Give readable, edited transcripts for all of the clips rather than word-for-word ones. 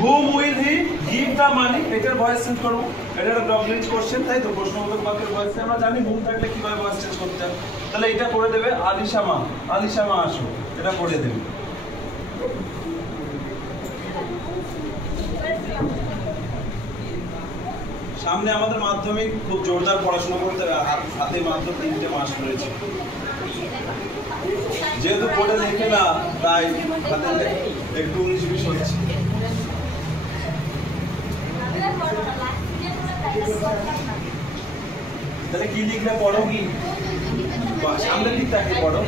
whom will he give the money এটার voice change করব এটা একটা ডগলিঞ্চ কোশ্চেন তাই তো প্রশ্নবোধক বাক্যের ভয়েস আমরা জানি whom থাকলে কিভাবে ভয়েস চেঞ্জ করতে হয় তাহলে এটা করে দেবে আলিশা মা আসো এটা করে দেবে সামনে আমাদের মাধ্যমিক খুব জোরদার পড়াশোনা করতে হাতে মাত্র 3টে মাস রয়েছে যেহেতু পড়ে লিখে না তাই হাতে একটু 19-20 হচ্ছে তাহলে কি লিখলে পড়ো কি সামনের দিকটাকে পড়ো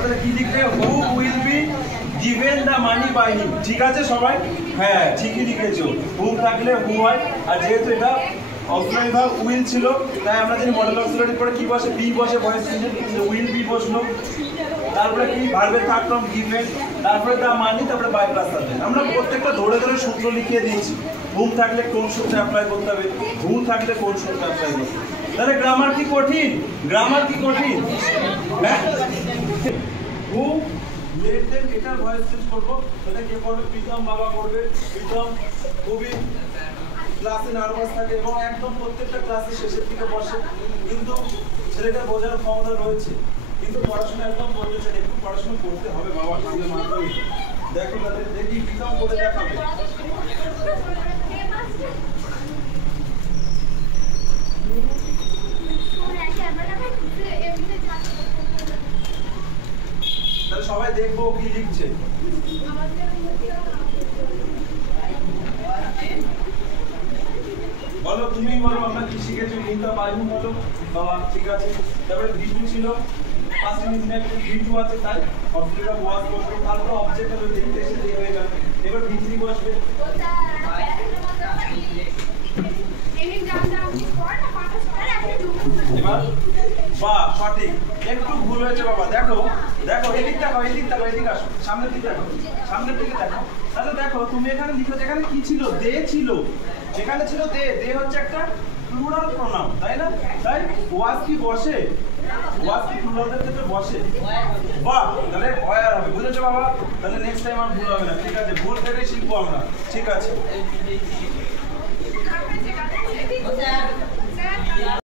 তাহলে কি লিখবে who will be given the money by him ঠিক আছে সবাই হ্যাঁ ঠিকই লিখেছো হু থাকলে হু হয় আর যেহেতু এটা অক্সিলারি ভার্ব উইল ছিল তাই আমরা জানি মডেল অক্সিলারি পরে কি বসে বি বসে ভয়েস চেঞ্জ উইল বি বসলো তারপরে কি ভার্বের থার্ড ফর্ম গিভেন তারপরে দা মানি তারপরে বাই প্লাস সাবজেক্ট আমরা প্রত্যেকটা ধরে সূত্র লিখিয়ে দিয়েছি হুম থাকলে কোন সূত্রে অ্যাপ্লাই করতে হবে হু থাকলে কোন সূত্রে অ্যাপ্লাই করতে হবে তাহলে গ্রামার কি কঠিন হ্যাঁ হু লেট দেন এটার ভয়েস চেঞ্জ করবো তাহলে কে করবে প্রীতম বাবা করবে প্রীতম খুবই ক্লাসে নার্ভাস থাকে এবং একদম প্রত্যেকটা ক্লাসে শেষের দিকে বসে কিন্তু ছেলেটা বোঝার ক্ষমতা রয়েছে কিন্তু পড়াশোনা একদম করতেছে একটু পড়াশোনা করতে হবে বাবা সামনে মাধ্যমিক দেখো তাদের দেখি প্রীতম করে দেখাবে তাহলে সবাই দেখবো কি লিখছে বলো তুমি বলো আমরা কি শিখেছি নিতা বাইনু বলো বাবা ঠিক আছে তারপরে ভিটু ছিল 5 মিনিট ভিটু আছে তাই অবজেক্টটা ওয়াজ করবে তারপর অবজেক্ট হলো দেখতে এসে দিয়ে হয়ে গেল এবার ভিটু বসবে এবার বাহ সঠিক একটু ভুল হয়েছে বাবা দেখো এদিকে আসো সামনের দিকে দেখো তাহলে দেখো তুমি এখানে লিখো এখানে কি ছিল দে ছিল এখানে ছিল দে হচ্ছে একটা প্লুরাল প্রোনাউন তাই না তাই ওয়াজ কি বসে ওয়াজ কি প্লুরালের ক্ষেত্রে বসে বাহ তাহলে ওয়ার হবে বুঝেছো বাবা তাহলে নেক্সট টাইম আর ভুল হবে না ঠিক আছে ভুল থেকে শিখবো আমরা ঠিক আছে